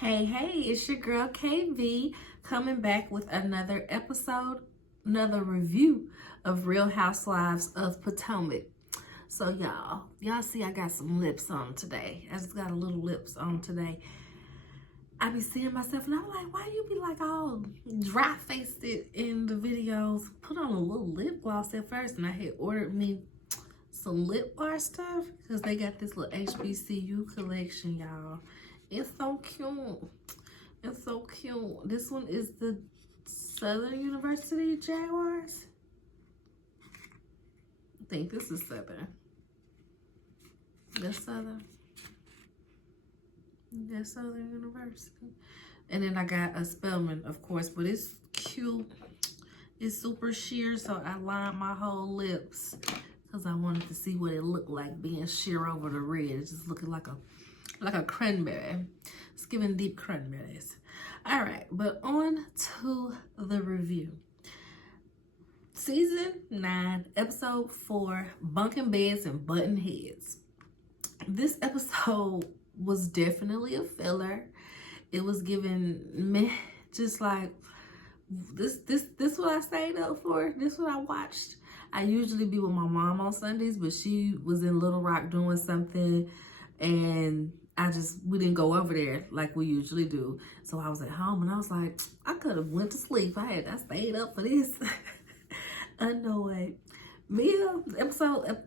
Hey, it's your girl KV coming back with another episode, another review of Real Housewives of Potomac. So y'all see I got some lips on today. I just got a little lips on today. I be seeing myself and I'm like, why you be like all dry-faced in the videos? Put on a little lip gloss at first, and I had ordered me some lip bar stuff because they got this little HBCU collection, y'all. It's so cute. It's so cute. This one is the Southern University Jaguars. I think this is Southern. That's Southern. That's Southern University. And then I got a Spelman, of course, but it's cute. It's super sheer, so I lined my whole lips because I wanted to see what it looked like being sheer over the red. It's just looking like a cranberry. It's giving deep cranberries. All right, but on to the review. Season 9, episode 4, bunking beds and button heads. This episode was definitely a filler. It was giving me just like this what I stayed up for. This what I watched. I usually be with my mom on Sundays, but she was in Little Rock doing something, and we didn't go over there like we usually do. So I was at home and I was like, I could have went to sleep. I stayed up for this. Annoyed. Mia, episode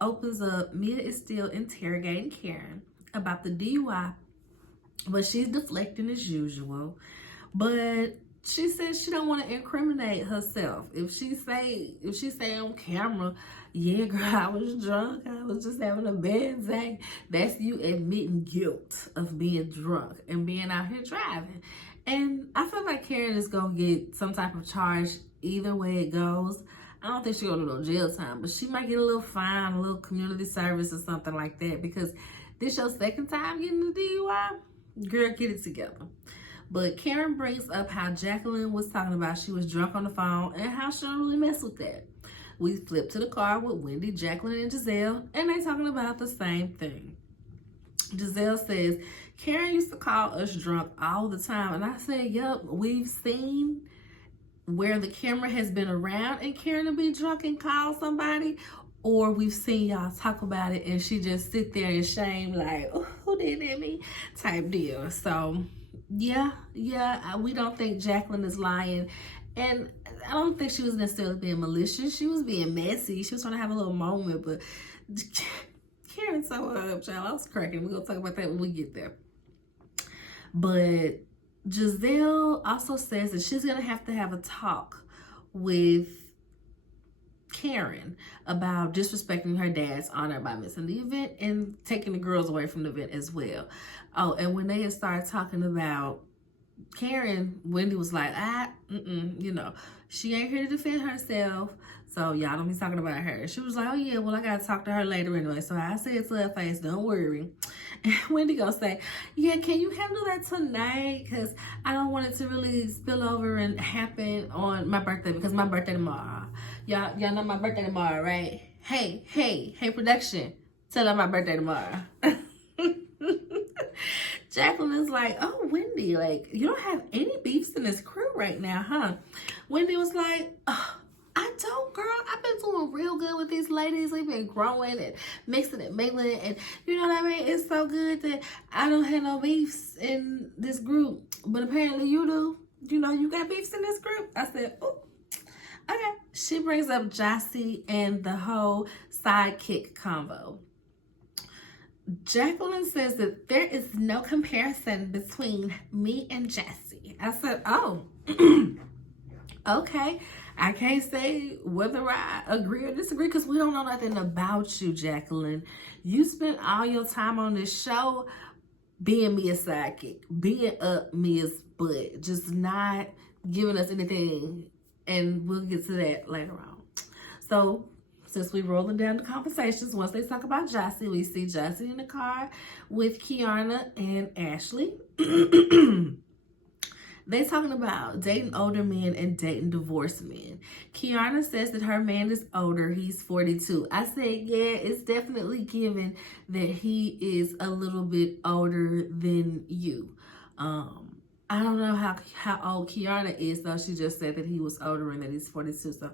opens up. Mia is still interrogating Karen about the DUI, but she's deflecting as usual. But she says she don't want to incriminate herself. If she say on camera, yeah, girl, I was drunk, I was just having a bad day, that's you admitting guilt of being drunk and being out here driving. And I feel like Karen is gonna get some type of charge either way it goes. I don't think she's gonna do no jail time, but she might get a little fine, a little community service or something like that, because this your second time getting the DUI. Girl, get it together. But Karen brings up how Jacqueline was talking about she was drunk on the phone and how she don't really mess with that. We flip to the car with Wendy, Jacqueline, and Giselle, and they talking about the same thing. Giselle says, Karen used to call us drunk all the time. And I said, yep, we've seen where the camera has been around and Karen will be drunk and call somebody, or we've seen y'all talk about it and she just sit there in shame like, oh, who did that me type deal. So yeah, we don't think Jacqueline is lying. And I don't think she was necessarily being malicious. She was being messy. She was trying to have a little moment, but Karen's so up, child. I was cracking. We're going to talk about that when we get there. But Giselle also says that she's going to have a talk with Karen about disrespecting her dad's honor by missing the event and taking the girls away from the event as well. Oh, and when they started talking about Karen, Wendy was like, she ain't here to defend herself, so y'all don't be talking about her. She was like, oh yeah, well, I gotta talk to her later anyway, so I said to her face, don't worry. And Wendy gonna say, yeah, can you handle that tonight, because I don't want it to really spill over and happen on my birthday, because my birthday tomorrow. Y'all know my birthday tomorrow, right? Hey, production, tell her my birthday tomorrow. Jacqueline is like, oh, Wendy, like, you don't have any beefs in this crew right now, huh? Wendy was like, oh, I don't, girl. I've been doing real good with these ladies. We've been growing and mixing and mingling, and you know what I mean? It's so good that I don't have no beefs in this group, but apparently you do. You know, you got beefs in this group. I said, oh, okay. She brings up Jossie and the whole sidekick combo. Jacqueline says that there is no comparison between me and Jossie. I said, oh, okay. I can't say whether I agree or disagree because we don't know nothing about you, Jacqueline. You spent all your time on this show being Mia's sidekick, being up Mia's butt, just not giving us anything. And we'll get to that later on. So, since we're rolling down the conversations, once they talk about Jossie, we see Jossie in the car with Kiana and Ashley. They talking about dating older men and dating divorced men. Kiana says that her man is older. He's 42. I said, yeah, it's definitely given that he is a little bit older than you. I don't know how old Kiana is, though. She just said that he was older and that he's 42. So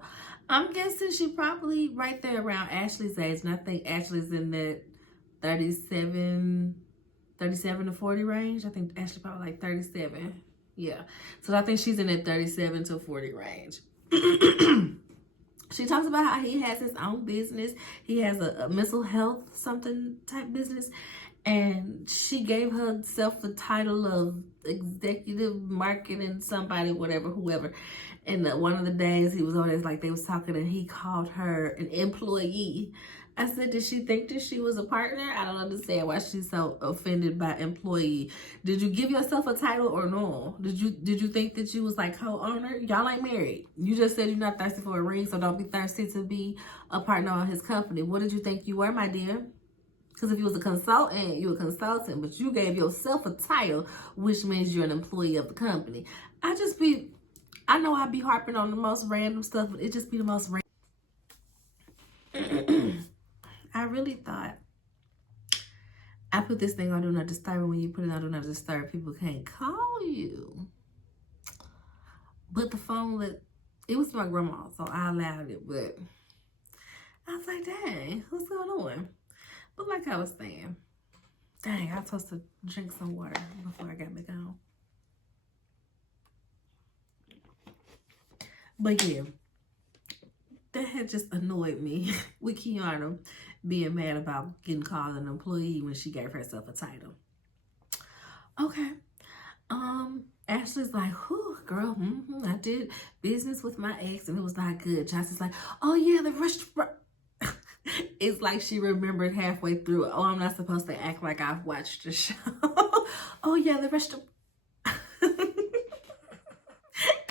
I'm guessing she probably right there around Ashley's age. And I think Ashley's in that 37 to 40 range. I think Ashley probably like 37. Yeah. So I think she's in that 37 to 40 range. She talks about how he has his own business. He has a mental health something type business. And she gave herself the title of executive marketing somebody, whatever, whoever. And one of the days he was on, it's like they was talking and he called her an employee. I said, did she think that she was a partner? I don't understand why she's so offended by employee. Did you give yourself a title or no? Did you think that you was like co-owner? Y'all ain't married. You just said you're not thirsty for a ring, so don't be thirsty to be a partner on his company. What did you think you were, my dear? Because if you was a consultant, you're a consultant, but you gave yourself a title, which means you're an employee of the company. I know I be harping on the most random stuff, but it just be the most random. I really thought I put this thing on Do Not Disturb, and when you put it on Do Not Disturb, people can't call you. But the phone, it was my grandma, so I allowed it, but I was like, dang, what's going on? But like I was saying, dang, I was supposed to drink some water before I got back on. But yeah, that had just annoyed me with Kiana being mad about getting called an employee when she gave herself a title. Okay. Ashley's like, whew, girl, I did business with my ex and it was not good. Jocelyn's like, oh yeah, the restaurant. It's like she remembered halfway through. Oh, I'm not supposed to act like I've watched the show. Oh yeah, the restaurant.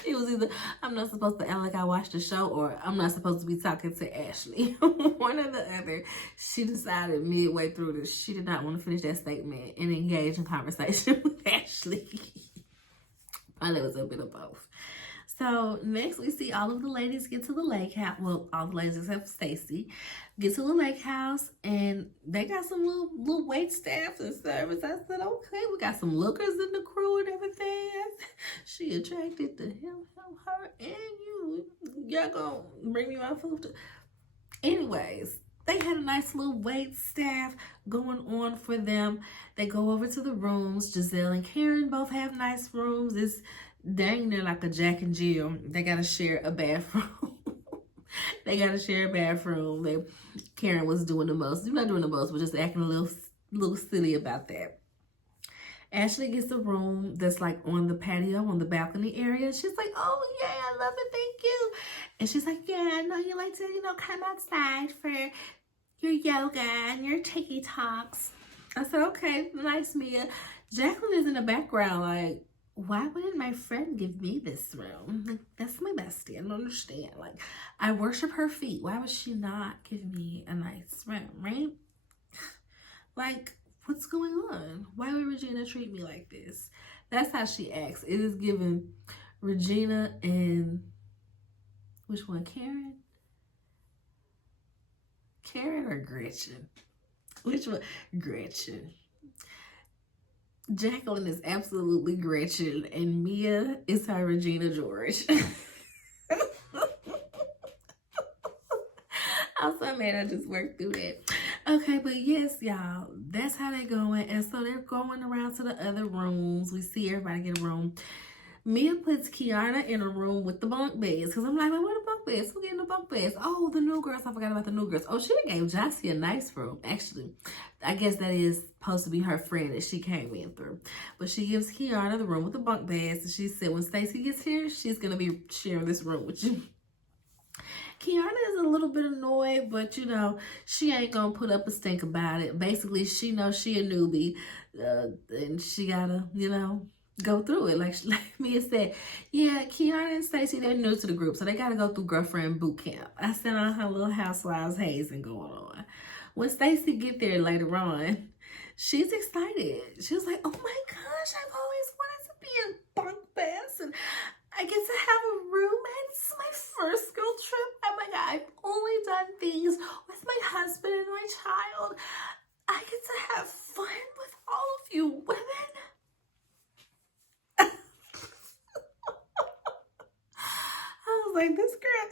It was either I'm not supposed to act like I watched the show or I'm not supposed to be talking to Ashley. One or the other. She decided midway through this she did not want to finish that statement and engage in conversation with Ashley. Probably was a bit of both. So next we see all of the ladies get to the lake house. Well, all the ladies except Stacy get to the lake house and they got some little wait staff and service. I said, okay, we got some lookers in the crew and everything. She attracted to him, her, and you. Y'all gonna bring me my food. Anyways, they had a nice little wait staff going on for them. They go over to the rooms. Giselle and Karen both have nice rooms. It's dang near like a Jack and Jill. They gotta share a bathroom. They gotta share a bathroom. Karen was doing the most. You're not doing the most, but just acting a little silly about that. Ashley gets a room that's like on the patio, on the balcony area. She's like, oh yeah, I love it, thank you. And she's like, yeah, I know you like to, come outside for your yoga and your TikToks. I said, okay, nice, Mia. Jacqueline is in the background like, why wouldn't my friend give me this room? Like, that's my bestie. I don't understand. Like, I worship her feet. Why would she not give me a nice room, right? Like, what's going on? Why would Regina treat me like this? That's how she acts. It is given Regina and which one? Karen? Karen or Gretchen? Which one? Gretchen. Jacqueline is absolutely Gretchen, and Mia is her Regina George. I'm so mad I just worked through that. Okay, but yes, y'all, that's how they're going. And so they're going around to the other rooms. We see everybody get a room. Mia puts Kiana in a room with the bunk beds. Because I'm like, well, where the bunk beds? Who getting the bunk beds? Oh, the new girls. I forgot about the new girls. Oh, she gave Jossie a nice room. Actually, I guess that is supposed to be her friend that she came in through. But she gives Kiana the room with the bunk beds. And she said, when Stacey gets here, she's going to be sharing this room with you. Kiana is a little bit annoyed, but she ain't gonna put up a stink about it. Basically, she knows she a newbie, and she gotta, go through it. Like Mia said, yeah, Kiana and Stacey, they're new to the group, so they gotta go through girlfriend boot camp. I sent on her little Housewives hazing going on. When Stacey get there later on, she's excited. She was like, oh my gosh, I've always wanted to be in bunk beds, and I get to have a roommate. This is my first girl trip. Oh my God, I've only done things with my husband and my child. I get to have fun with all of you women. I was like, this girl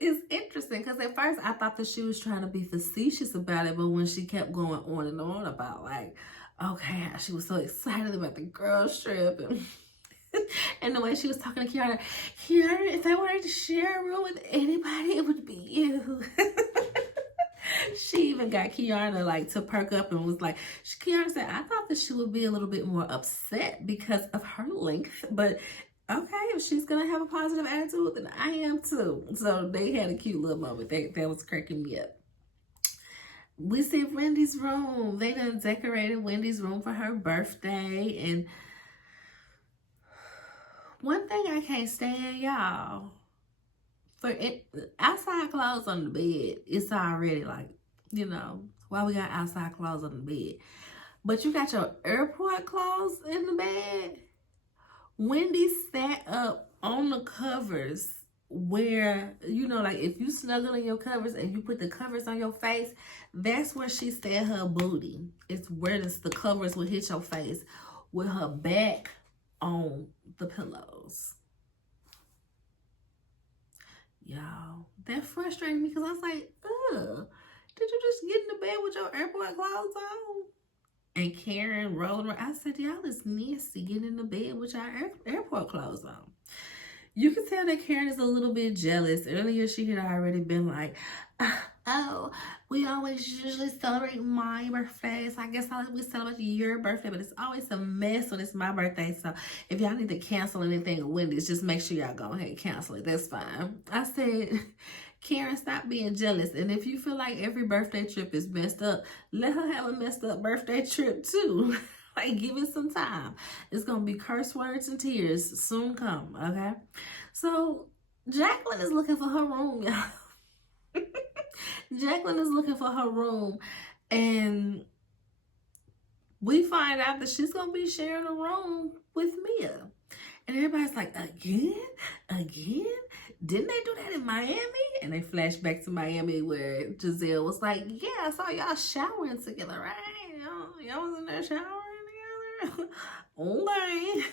is interesting, because at first I thought that she was trying to be facetious about it, but when she kept going on and on about, like, okay, she was so excited about the girls trip, and the way she was talking to Kiara, if I wanted to share a room with anybody, it would be you. She even got Kiara like to perk up and was like, Kiara said, I thought that she would be a little bit more upset because of her length, but okay, if she's gonna have a positive attitude, then I am too. So they had a cute little moment. That was cracking me up. We see Wendy's room. They done decorated Wendy's room for her birthday. And one thing I can't stand, y'all, for it, outside clothes on the bed, it's already like, you know, why we got outside clothes on the bed? But you got your airport clothes in the bed. Wendy sat up on the covers where, you know, like if you snuggle in your covers and you put the covers on your face, that's where she sat her booty. It's where the covers will hit your face, with her back on the pillows. Y'all, that frustrated me, because I was like, ugh, did you just get in the bed with your airport clothes on? And Karen rolled around. I said, y'all is nasty getting in the bed with y'all airport clothes on. You can tell that Karen is a little bit jealous. Earlier, she had already been like, oh, we always usually celebrate my birthday. So I guess we celebrate your birthday, but it's always a mess when it's my birthday. So if y'all need to cancel anything at Wendy's, just make sure y'all go ahead and cancel it. That's fine. I said, Karen, stop being jealous. And if you feel like every birthday trip is messed up, let her have a messed up birthday trip too. Like, give it some time. It's going to be curse words and tears soon come, okay? So, Jacqueline is looking for her room, y'all. Jacqueline is looking for her room. And we find out that she's going to be sharing a room with Mia. And everybody's like, again? Didn't they do that in Miami? And they flash back to Miami where Giselle was like, yeah, I saw y'all showering together, right? Y'all was in there showering together? Okay.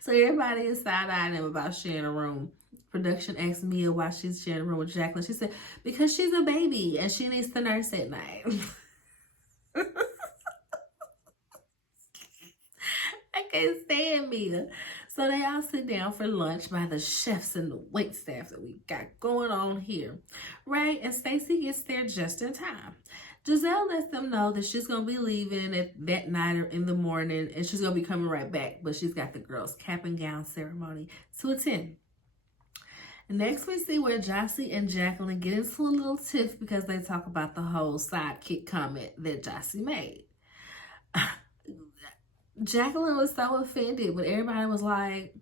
So everybody is side-eyeing them about sharing a room. Production asked Mia why she's sharing a room with Jacqueline. She said, because she's a baby and she needs to nurse at night. I can't stand Mia. So they all sit down for lunch by the chefs and the wait staff that we got going on here, right? And Stacy gets there just in time. Giselle lets them know that she's going to be leaving that night or in the morning, and she's going to be coming right back, but she's got the girls' cap and gown ceremony to attend. Next, we see where Jossie and Jacqueline get into a little tiff because they talk about the whole sidekick comment that Jossie made. Jacqueline was so offended, but everybody was like,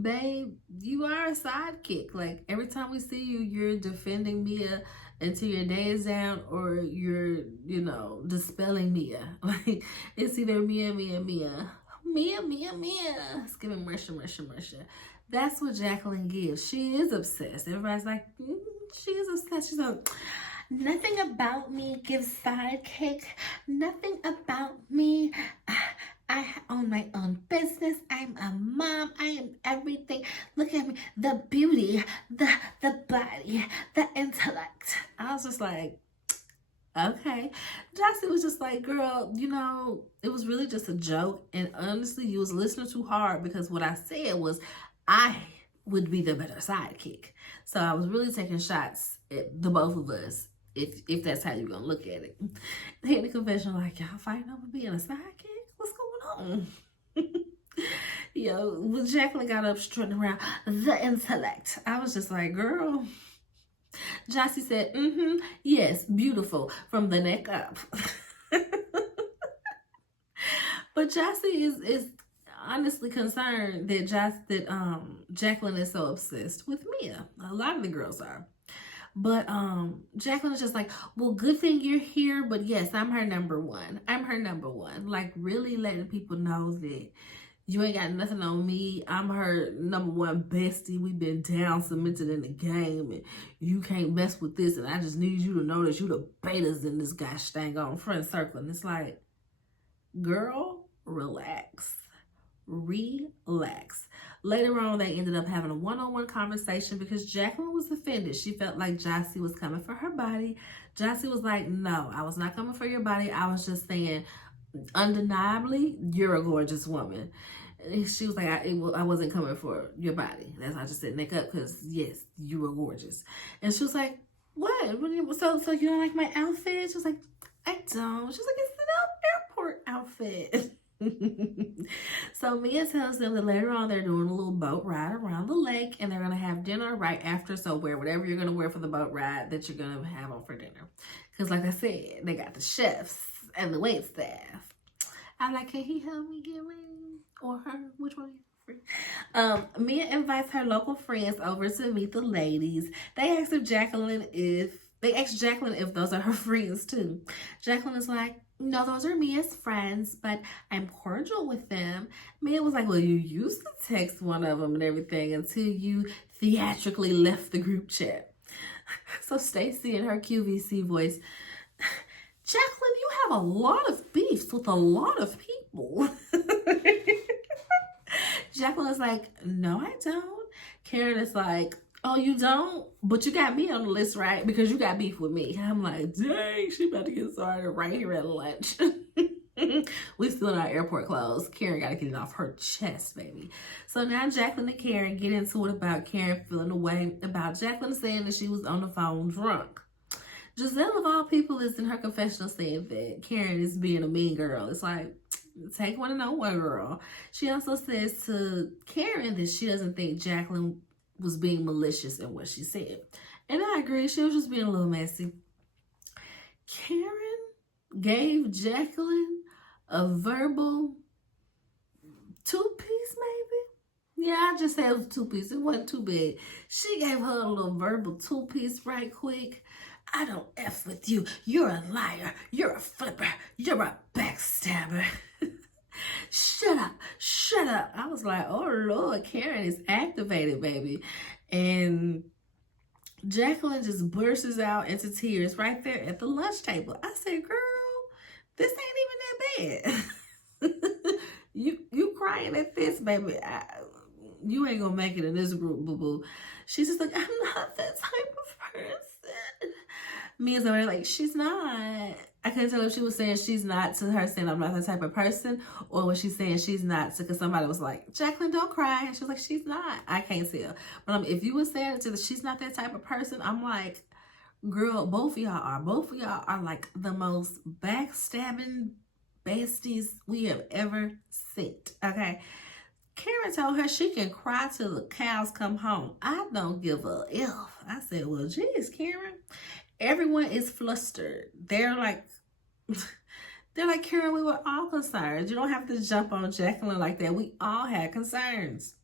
babe, you are a sidekick. Like, every time we see you, you're defending Mia until your day is down, or you're, you know, dispelling Mia. Like, it's either Mia. It's giving Marsha. That's what Jacqueline gives. She is obsessed. Everybody's like, she is obsessed. She's like, nothing about me gives sidekick. Nothing about me. I own my own business. I'm a mom. I am everything. Look at me. The beauty, the body, the intellect. I was just like, okay. Jossie was just like, girl, you know, it was really just a joke. And honestly, you was listening too hard, because what I said was I would be the better sidekick. So I was really taking shots at the both of us, if that's how you're going to look at it. They in the confession like, y'all fighting over being a sidekick? What's going on? Yo, when Jacqueline got up strutting around, the intellect. I was just like, girl. Jossie said, yes, beautiful, from the neck up. But Jossie is honestly concerned that Jacqueline is so obsessed with Mia. A lot of the girls are. But Jacqueline is just like, well, good thing you're here, but yes, I'm her number one. I'm her number one. Like, really letting people know that you ain't got nothing on me. I'm her number one bestie. We've been down cemented in the game, and you can't mess with this. And I just need you to know that you the betas in this gosh dang on friend circle. And it's like, girl, relax. Relax. Later on, they ended up having a one-on-one conversation because Jacqueline was offended. She felt like Jossie was coming for her body. Jossie was like, no, I was not coming for your body. I was just saying, undeniably, you're a gorgeous woman. And she was like, I wasn't coming for your body. That's why I just said neck up because, yes, you were gorgeous. And she was like, what? So you don't like my outfit? She was like, I don't. She was like, it's an airport outfit. So Mia tells them that later on they're doing a little boat ride around the lake and they're going to have dinner right after. So wear whatever you're going to wear for the boat ride that you're going to have on for dinner. Because like I said, they got the chefs and the wait staff. I'm like, can he help me get ready? Or her? Which one? Mia invites her local friends over to meet the ladies. They asked Jacqueline if those are her friends too. Jacqueline is like, no, those are Mia's friends, but I'm cordial with them. Mia was like, well, you used to text one of them and everything until you theatrically left the group chat. So Stacy in her QVC voice, Jacqueline, you have a lot of beefs with a lot of people. Jacqueline is like, no, I don't. Karen is like, oh, you don't? But you got me on the list, right? Because you got beef with me. I'm like, dang, she about to get started right here at lunch. We still in our airport clothes. Karen got to get it off her chest, baby. So now Jacqueline and Karen get into it about Karen feeling away about Jacqueline saying that she was on the phone drunk. Giselle, of all people, is in her confessional saying that Karen is being a mean girl. It's like, take one and know one, girl. She also says to Karen that she doesn't think Jacqueline was being malicious in what she said. And I agree, she was just being a little messy. Karen gave Jacqueline a verbal two-piece, maybe? Yeah, I just said it was two-piece. It wasn't too big. She gave her a little verbal two-piece right quick. I don't F with you. You're a liar. You're a flipper. You're a backstabber. Shut up. Shut up. I was like, oh, Lord, Karen is activated, baby. And Jacqueline just bursts out into tears right there at the lunch table. I said, girl, this ain't even that bad. you crying at this, baby. You ain't gonna make it in this group, boo-boo. She's just like, I'm not that type of person. Mia's over there like, she's not. I couldn't tell if she was saying she's not to her saying I'm not that type of person, or was she saying she's not because somebody was like, Jacqueline, don't cry. And she was like, she's not. I can't tell. But if you were saying to she's not that type of person, I'm like, girl, both of y'all are. Both of y'all are like the most backstabbing besties we have ever seen. Okay. Karen told her she can cry till the cows come home. I don't give a F. I said, well, geez, Karen. Everyone is flustered. They're like, Karen, we were all concerned. You don't have to jump on Jacqueline like that. We all had concerns.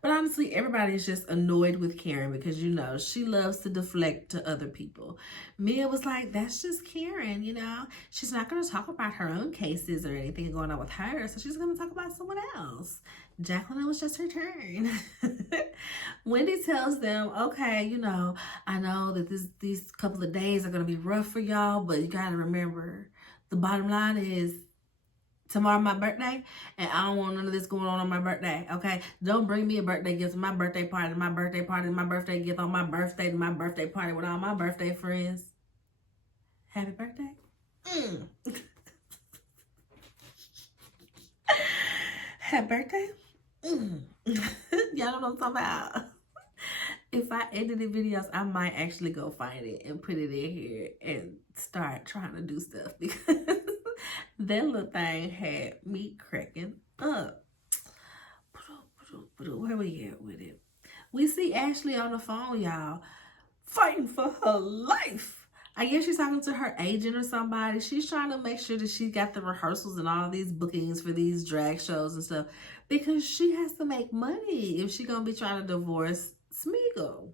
But honestly, everybody is just annoyed with Karen because, you know, she loves to deflect to other people. Mia was like, that's just Karen, you know. She's not going to talk about her own cases or anything going on with her, so she's going to talk about someone else. Jacqueline, it was just her turn. Wendy tells them, okay, you know, I know that these couple of days are going to be rough for y'all, but you got to remember, the bottom line is, tomorrow my birthday, and I don't want none of this going on my birthday, okay? Don't bring me a birthday gift to my birthday party, my birthday gift on my birthday, to my birthday party with all my birthday friends. Happy birthday. Happy birthday. Y'all know what I'm talking about. If I edited videos, I might actually go find it and put it in here and start trying to do stuff because that little thing had me cracking up. Where we at with it? We see Ashley on the phone, y'all, fighting for her life. I guess she's talking to her agent or somebody. She's trying to make sure that she got the rehearsals and all these bookings for these drag shows and stuff because she has to make money if she's going to be trying to divorce Smeagol.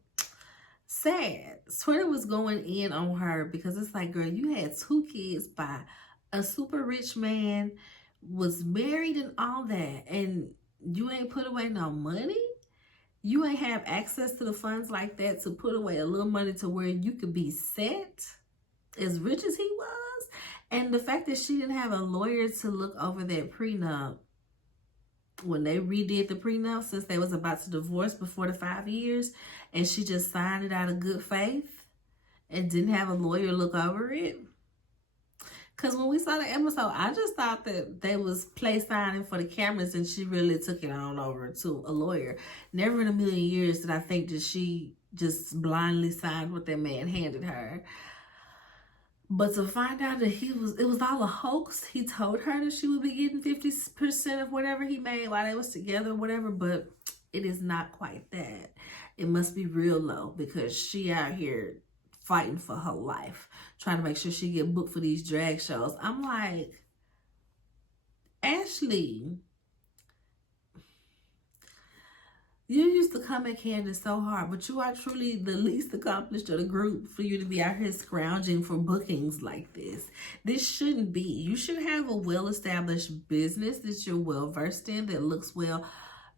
sad. Twitter was going in on her because it's like, girl, you had 2 kids by a super rich man, was married and all that, and you ain't put away no money. You ain't have access to the funds like that to put away a little money to where you could be set as rich as he was. And the fact that she didn't have a lawyer to look over that prenup when they redid the prenup, since they was about to divorce before the 5 years, and she just signed it out of good faith and didn't have a lawyer look over it. Because when we saw the episode, I just thought that they was play signing for the cameras, and she really took it on over to a lawyer. Never in a million years did I think that she just blindly signed what that man handed her. But to find out that it was all a hoax. He told her that she would be getting 50% of whatever he made while they was together or whatever, but it is not quite that. It must be real low, because she out here fighting for her life, trying to make sure she get booked for these drag shows. I'm like, Ashley, you used to come at Candace so hard, but you are truly the least accomplished of the group for you to be out here scrounging for bookings like this. This shouldn't be. You should have a well-established business that you're well-versed in, that looks well.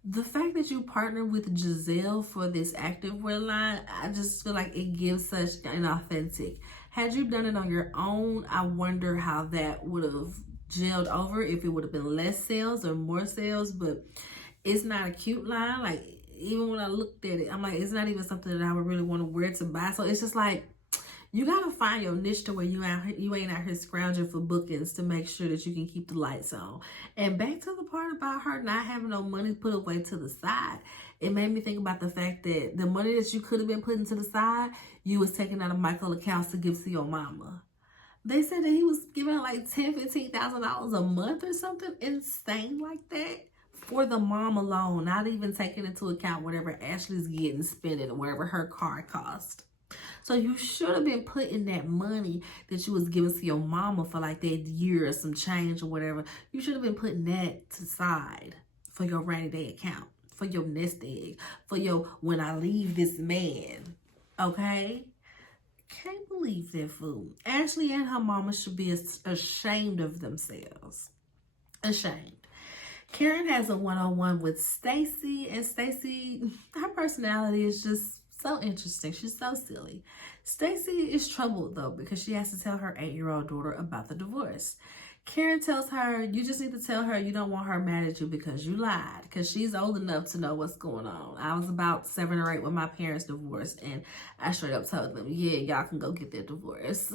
The fact that you partnered with Giselle for this activewear line, I just feel like it gives such inauthentic. Had you done it on your own, I wonder how that would have gelled over, if it would have been less sales or more sales. But it's not a cute line. Like, even when I looked at it, I'm like, it's not even something that I would really want to wear to buy. So it's just like, you gotta find your niche to where you ain't out here scrounging for bookings to make sure that you can keep the lights on. And back to the part about her not having no money put away to the side, it made me think about the fact that the money that you could have been putting to the side, you was taking out of Michael accounts to give to your mama. They said that he was giving her like $10,000-$15,000 a month or something insane like that for the mom alone, not even taking into account whatever Ashley's getting, spending, or whatever her car cost. So you should have been putting that money that you was giving to your mama for like that year or some change or whatever. You should have been putting that to side for your rainy day account, for your nest egg, for your when I leave this man. Okay? Can't believe that fool. Ashley and her mama should be ashamed of themselves. Ashamed. Karen has a one-on-one with Stacey, and Stacey, her personality is just so interesting. She's so silly. Stacey is troubled though, because she has to tell her 8-year-old daughter about the divorce. Karen tells her, you just need to tell her you don't want her mad at you because you lied, because she's old enough to know what's going on. I was about 7 or 8 when my parents divorced, and I straight up told them, yeah, y'all can go get that divorce.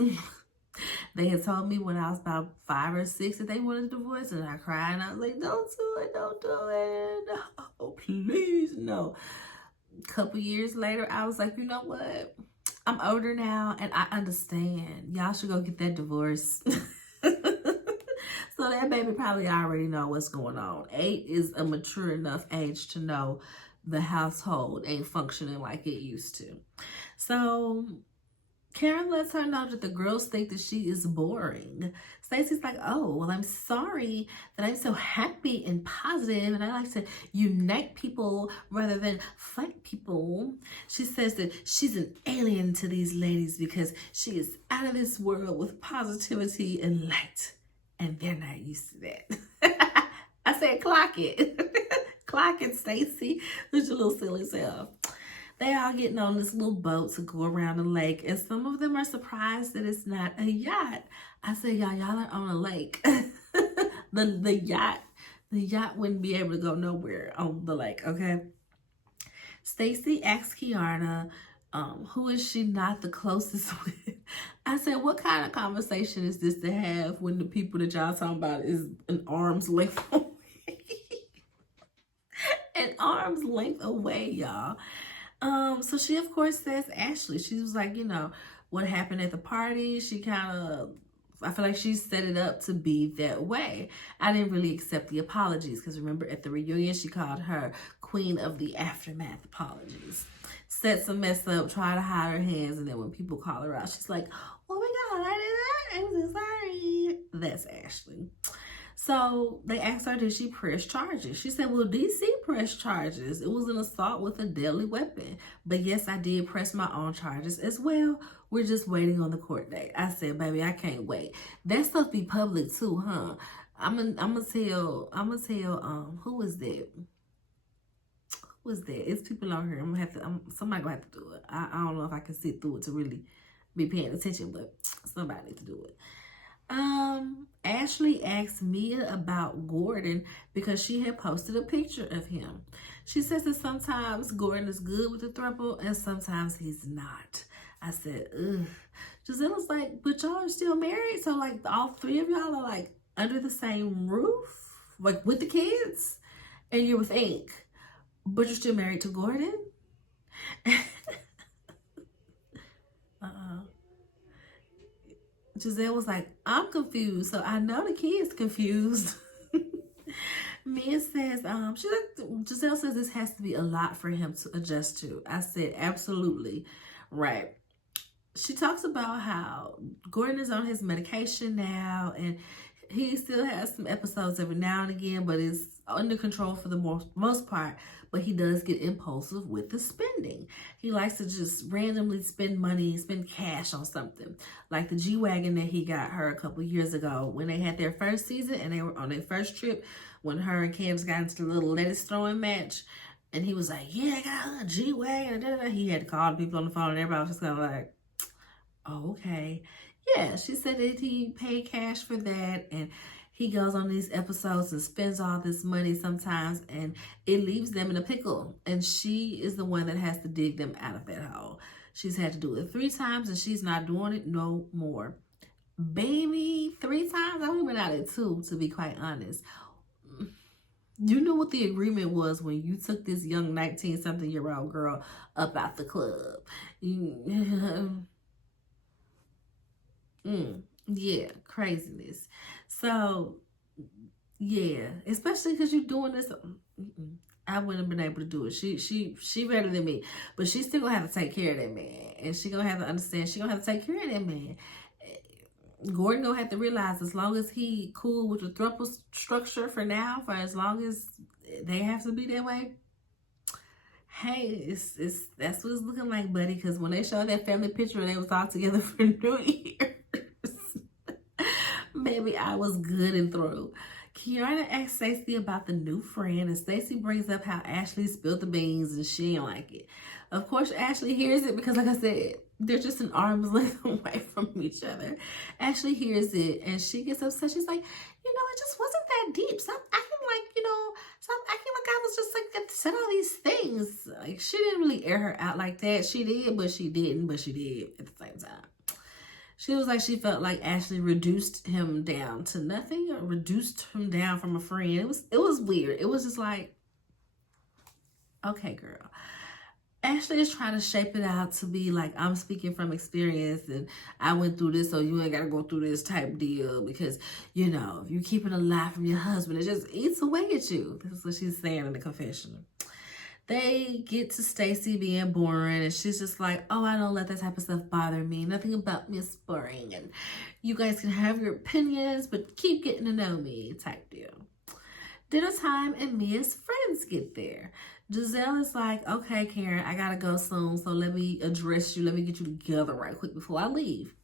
They had told me when I was about 5 or 6 that they wanted a divorce, and I cried, and I was like, don't do it, don't do it. Oh, please, no. A couple years later, I was like, you know what? I'm older now, and I understand. Y'all should go get that divorce. So that baby probably already know what's going on. 8 is a mature enough age to know the household ain't functioning like it used to. So Karen lets her know that the girls think that she is boring. Stacey's like, oh, well, I'm sorry that I'm so happy and positive, and I like to unite people rather than fight people. She says that she's an alien to these ladies because she is out of this world with positivity and light, and they're not used to that. I said, clock it. Clock it, Stacey. With your little silly self. They all getting on this little boat to go around the lake, and some of them are surprised that it's not a yacht. I said, y'all are on a lake. the yacht wouldn't be able to go nowhere on the lake, okay? Stacey asks Kiana, who is she not the closest with? I said, what kind of conversation is this to have when the people that y'all talking about is an arm's length away? An arm's length away, y'all. So she of course says Ashley. She was like, you know, what happened at the party, she kind of, I feel like she set it up to be that way. I didn't really accept the apologies, because remember at the reunion, she called her queen of the aftermath apologies. Set some mess up, try to hide her hands, and then when people call her out, she's like, oh my God, I did that, I'm so sorry. That's Ashley. So they asked her, did she press charges? She said, well, DC pressed charges. It was an assault with a deadly weapon. But yes, I did press my own charges as well. We're just waiting on the court date. I said, baby, I can't wait. That stuff be public too, huh? I'm gonna tell, who is that? Who is that? It's people on here. Somebody gonna have to do it. I don't know if I can sit through it to really be paying attention, but somebody needs to do it. Ashley asked Mia about Gordon because she had posted a picture of him. She says that sometimes Gordon is good with the throuple and sometimes he's not. I said, ugh. Giselle was like, but y'all are still married? So like all three of y'all are like under the same roof? Like with the kids? And you're with Ink. But you're still married to Gordon? Giselle was like, I'm confused, so I know the kid's confused. Mia says, Giselle says this has to be a lot for him to adjust to. I said, absolutely. Right. She talks about how Gordon is on his medication now, and he still has some episodes every now and again, but is under control for the most part. But he does get impulsive with the spending. He likes to just randomly spend money, spend cash on something. Like the G-Wagon that he got her a couple years ago when they had their first season and they were on their first trip, when her and Candace got into the little lettuce throwing match. And he was like, yeah, I got her a G-Wagon. He had to call the people on the phone and everybody was just kind of like, oh, okay. Yeah, she said that he paid cash for that, and he goes on these episodes and spends all this money sometimes, and it leaves them in a pickle. And she is the one that has to dig them out of that hole. She's had to do it 3 times, and she's not doing it no more. Baby, 3 times? I only been out at 2, to be quite honest. You know what the agreement was when you took this young 19-something-year-old girl up out the club. Yeah, craziness. So, yeah, especially because you're doing this. I wouldn't have been able to do it. She better than me, but she's still gonna have to take care of that man, and she gonna have to understand. She gonna have to take care of that man. Gordon gonna have to realize as long as he cool with the throuple structure for now, for as long as they have to be that way. Hey, that's what it's looking like, buddy. Because when they showed that family picture, they was all together for New Year's. Baby, I was good and through. Kiana asked Stacey about the new friend, and Stacey brings up how Ashley spilled the beans and she didn't like it. Of course, Ashley hears it because, like I said, they're just an arm's length away from each other. Ashley hears it and she gets upset. She's like, it just wasn't that deep. Stop acting like I was just like said all these things. Like, she didn't really air her out like that. She did, but she didn't, but she did at the same time. She was like, she felt like Ashley reduced him down to nothing, or reduced him down from a friend. It was weird. It was just like, okay, girl. Ashley is trying to shape it out to be like, I'm speaking from experience and I went through this, so you ain't got to go through this type deal, because, if you keep it alive from your husband, it just eats away at you. This is what she's saying in the confessional. They get to Stacey being boring, and she's just like, oh, I don't let that type of stuff bother me. Nothing about me is boring, and you guys can have your opinions, but keep getting to know me type deal. Dinner time, and Mia's friends get there. Giselle is like, okay, Karen, I gotta go soon, so let me address you. Let me get you together right quick before I leave.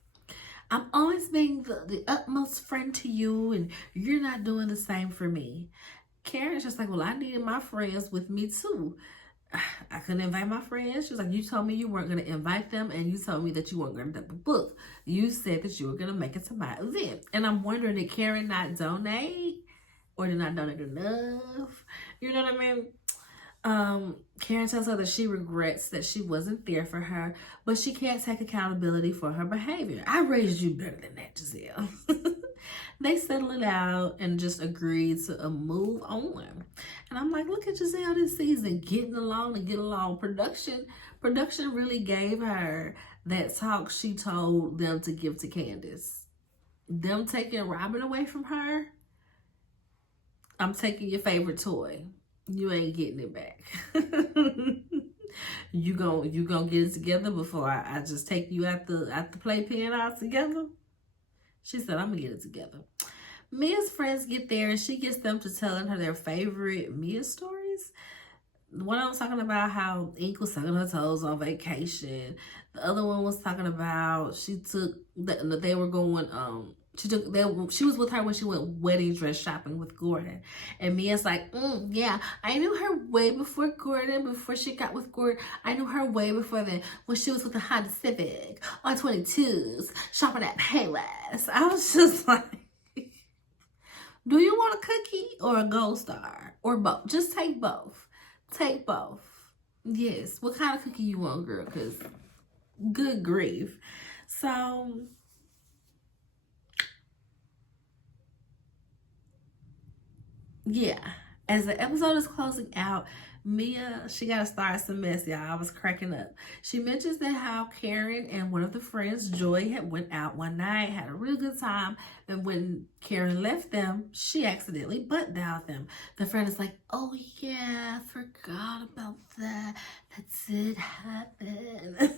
I'm always being the utmost friend to you, and you're not doing the same for me. Karen's just like, well, I needed my friends with me too. I couldn't invite my friends. She was like, you told me you weren't going to invite them, and you told me that you weren't going to double book. You said that you were going to make it to my event. And I'm wondering, did Karen not donate? Or did not donate enough? You know what I mean? Karen tells her that she regrets that she wasn't there for her, but she can't take accountability for her behavior. I raised you better than that, Giselle. They settle it out and just agreed to move on. And I'm like, look at Giselle this season, getting along and get along. Production really gave her that talk she told them to give to Candace. Them taking Robin away from her. I'm taking your favorite toy. You ain't getting it back. You gonna get it together before I just take you out the playpen altogether? She said, I'm gonna get it together. Mia's friends get there and she gets them to telling her their favorite Mia stories. One I was talking about how Ink was sucking her toes on vacation. The other one was talking about they were going she was with her when she went wedding dress shopping with Gordon. And Mia's like, yeah, I knew her way before Gordon, before she got with Gordon. I knew her way before then when she was with the Honda Civic on 22s, shopping at Payless. I was just like, do you want a cookie or a gold star? Or both? Just take both. Take both. Yes. What kind of cookie you want, girl? Because good grief. So yeah, as the episode is closing out, Mia, she got to start some mess, y'all. I was cracking up. She mentions that how Karen and one of the friends, Joy, had went out one night, had a real good time, and when Karen left them, she accidentally butt dialed them. The friend is like, oh yeah, I forgot about that. That did happen.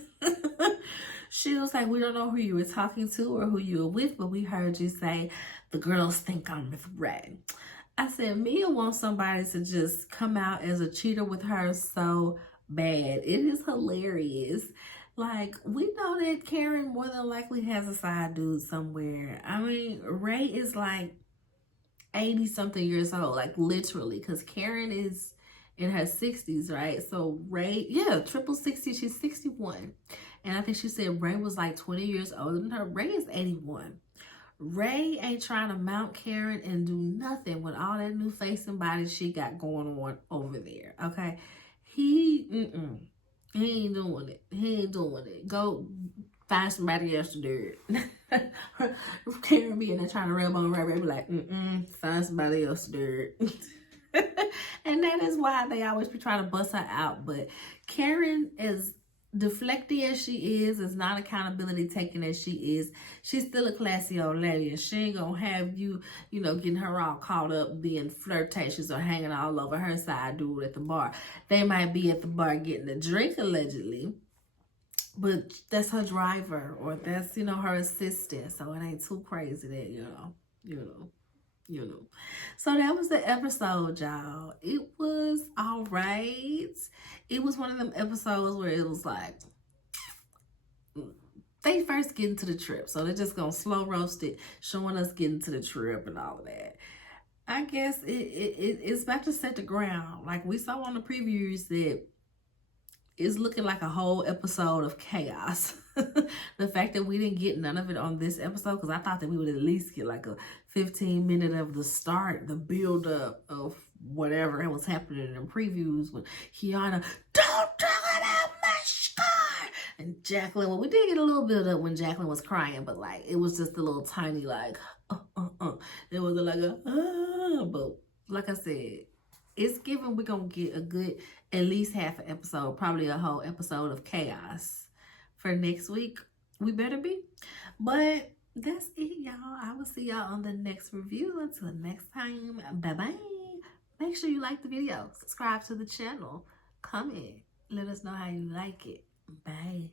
She was like, we don't know who you were talking to or who you were with, but we heard you say the girls think I'm with Ray. I said, Mia wants somebody to just come out as a cheater with her so bad. It is hilarious. Like, we know that Karen more than likely has a side dude somewhere. I mean, Ray is like 80-something years old, like literally, because Karen is in her 60s, right? So Ray, yeah, triple 60, she's 61. And I think she said Ray was like 20 years older than her. Ray is 81. Ray ain't trying to mount Karen and do nothing with all that new face and body she got going on over there, okay? He ain't doing it. He ain't doing it. Go find somebody else to do it. Karen being there trying to rub on Ray, be like, find somebody else to do it. And that is why they always be trying to bust her out. But Karen is deflecty as she is not accountability taking as she is, she's still a classy old lady, and she ain't gonna have you, getting her all caught up being flirtatious or hanging all over her side dude at the bar. They might be at the bar getting a drink allegedly, but that's her driver, or that's, her assistant, so it ain't too crazy that, So that was the episode, y'all. It was all right. It was one of them episodes where it was like, they first get into the trip, so they're just gonna slow roast it, showing us getting to the trip and all of that. I guess it's about to set the ground. Like we saw on the previews that it's looking like a whole episode of chaos. The fact that we didn't get none of it on this episode, because I thought that we would at least get like a 15-minute of the start, the build up of whatever was happening in the previews when Kiana, don't talk about my scar, and Jacqueline, well, we did get a little build up when Jacqueline was crying, but like it was just a little tiny like it was like a but like I said, it's given we're gonna get a good at least half an episode, probably a whole episode of chaos for next week. We better be. But that's it, y'all. I will see y'all on the next review. Until next time, bye-bye. Make sure you like the video. Subscribe to the channel. Comment. Let us know how you like it. Bye.